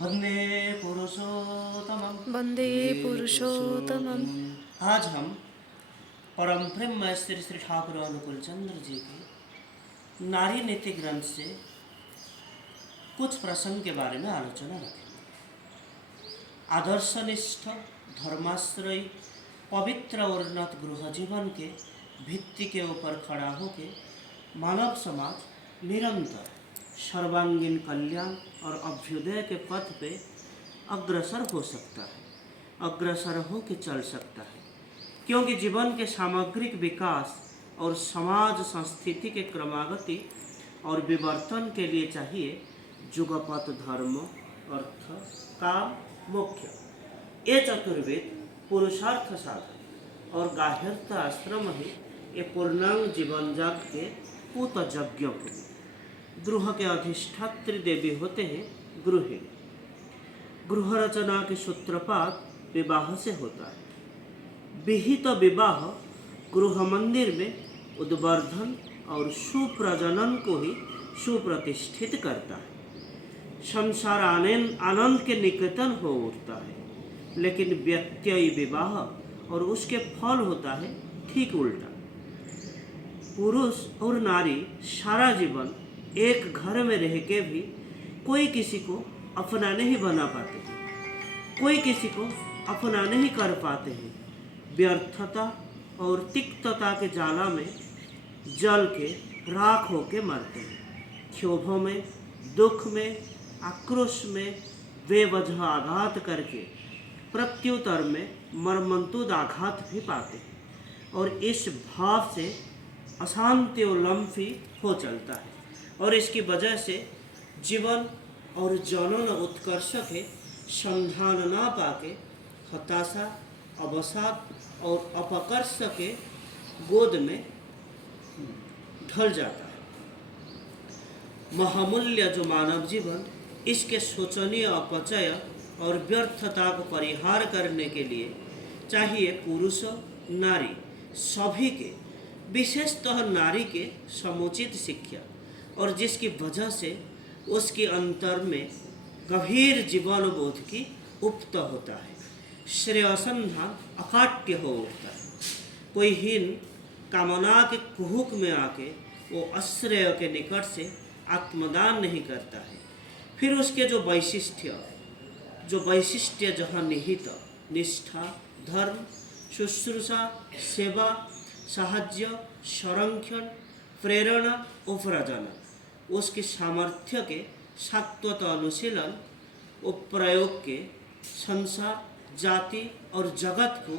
वंदे पुरुषोत्तमं। वंदे पुरुषोत्तमम्। आज हम परम ब्रह्म श्री श्री ठाकुर अनुकूल चंद्र जी के नारी नीति ग्रंथ से कुछ प्रसंग के बारे में आलोचना रखेंगे। आदर्शनिष्ठ, धर्माश्रयी, पवित्र और उन्नत गृह जीवन के भित्ति के ऊपर खड़ा होकर मानव समाज निरंतर सर्वांगीण कल्याण और अभ्युदय के पथ पे अग्रसर हो सकता है, अग्रसर हो के चल सकता है, क्योंकि जीवन के सामग्रिक विकास और समाज संस्थिति के क्रमागति और विवर्तन के लिए चाहिए जुगपत धर्म, अर्थ, काम, मोक्ष। ये चतुर्वेद पुरुषार्थ साधन और गाह्यर्थ आश्रम ही ये पूर्णांग जीवन जाग के पूत यज्ञ को। गृह के अधिष्ठात्री देवी होते हैं गृहिणी। गृह रचना के सूत्रपात विवाह से होता है। विहित विवाह गृह मंदिर में उद्वर्धन और सुप्रजनन को ही सुप्रतिष्ठित करता है। संसार आनंद के निकेतन हो उठता है, लेकिन व्यत्ययी विवाह और उसके फल होता है ठीक उल्टा। पुरुष और नारी सारा जीवन एक घर में रह के भी कोई किसी को अपना नहीं बना पाते हैं, कोई किसी को अपना नहीं कर पाते हैं। व्यर्थता और तिक्तता के जाला में जल के राख होके मरते हैं। क्षोभों में, दुख में, आक्रोश में बेवजह आघात करके प्रत्युत्तर में मर्मन्तुद आघात भी पाते हैं, और इस भाव से अशांति उल्लंफी हो चलता है, और इसकी वजह से जीवन और जनन उत्कर्ष के संधान ना पाके हताशा, अवसाद और अपकर्ष के गोद में ढल जाता है। महामूल्य जो मानव जीवन, इसके शोचनीय अपचय और व्यर्थता को परिहार करने के लिए चाहिए पुरुष नारी सभी के, विशेषतः नारी के समुचित शिक्षा, और जिसकी वजह से उसके अंतर में गंभीर जीवन बोध की उक्त होता है। श्रेयसंधान अकाट्य हो उठता है। कोई हीन कामना के कुहुक में आके वो आश्रय के निकट से आत्मदान नहीं करता है। फिर उसके जो वैशिष्ट्य जहाँ निहित निष्ठा, धर्म, शुश्रूषा, सेवा, साहाय्य, संरक्षण, प्रेरणा और प्रजनन, उसके सामर्थ्य के शाश्वत अनुशीलन और प्रयोग के संसार, जाति और जगत को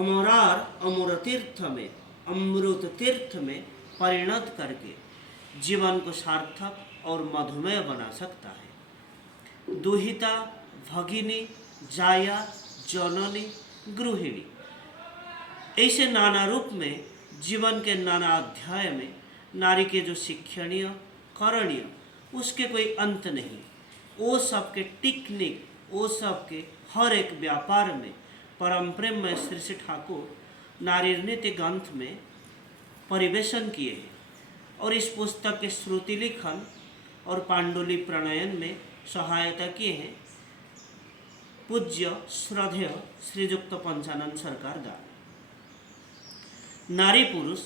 अमर तीर्थ में, अमृत तीर्थ में परिणत करके जीवन को सार्थक और मधुमेह बना सकता है। दुहिता, भगिनी, जाया, जननी, गृहिणी, ऐसे नाना रूप में जीवन के नाना अध्याय में नारी के जो शिक्षणीय, करणीय, उसके कोई अंत नहीं। वो सबके टेक्निक, वो सबके हर एक व्यापार में परम प्रेम में श्री श्री ठाकुर नारी नीति ग्रंथ में परिवेशन किए हैं, और इस पुस्तक के श्रुति लिखन और पांडुली प्रणयन में सहायता किए हैं पूज्य श्रद्धेय श्रीयुक्त पंचानंद सरकार दा। नारी पुरुष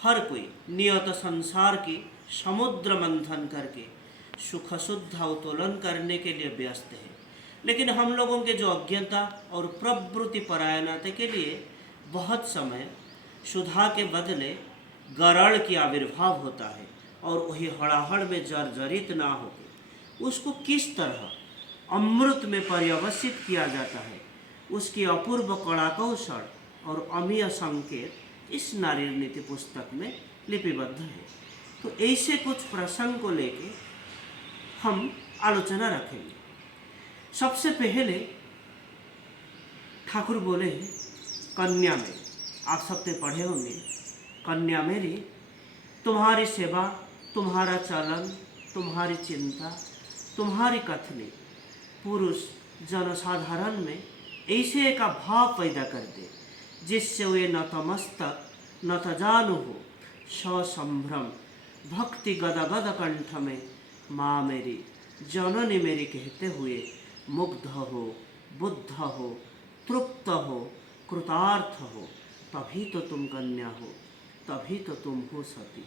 हर कोई नियत संसार की समुद्र मंथन करके सुख शुद्ध उत्तोलन करने के लिए व्यस्त है, लेकिन हम लोगों के जो अज्ञता और प्रवृत्ति परायणता के लिए बहुत समय सुधा के बदले गरड़ की आविर्भाव होता है, और वही हड़ाहड़ में जर्जरित ना होकर उसको किस तरह अमृत में पर्यवसित किया जाता है, उसकी अपूर्व कला कौशल और अमीय संकेत इस नारी नीति पुस्तक में लिपिबद्ध है। तो ऐसे कुछ प्रसंग को लेके हम आलोचना रखेंगे। सबसे पहले ठाकुर बोले हैं कन्या में, आप सबने पढ़े होंगे, कन्या मेरी तुम्हारी सेवा, तुम्हारा चलन, तुम्हारी चिंता, तुम्हारी कथनी पुरुष जनसाधारण में ऐसे एक भाव पैदा कर दे जिससे वे नतमस्तक नतजानु हो, ससंभ्रम भक्ति गदगद कंठ में माँ मेरी जननी मेरी कहते हुए मुग्ध हो, बुद्ध हो, तृप्त हो, कृतार्थ हो, तभी तो तुम कन्या हो, तभी तो तुम हो सती।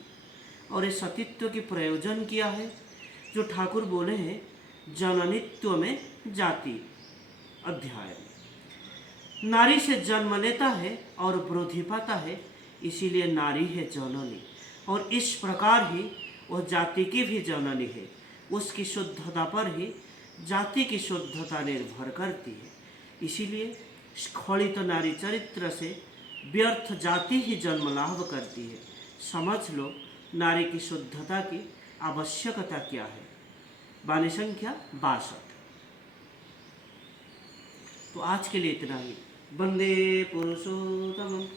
और इस सतीत्व की प्रयोजन किया है जो ठाकुर बोले हैं जननित्व में जाति अध्याय में। नारी से जन्म लेता है और वृद्धि पाता है, इसीलिए नारी है जननी, और इस प्रकार ही वह जाति की भी जननी है। उसकी शुद्धता पर ही जाति की शुद्धता निर्भर करती है। इसीलिए स्खलित नारी चरित्र से व्यर्थ जाति ही जन्म लाभ करती है। समझ लो नारी की शुद्धता की आवश्यकता क्या है। वाणी संख्या 62। तो आज के लिए इतना ही। वंदे पुरुषोत्तम।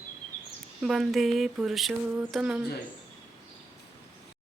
वन्दे पुरुषोत्तमम्। जय।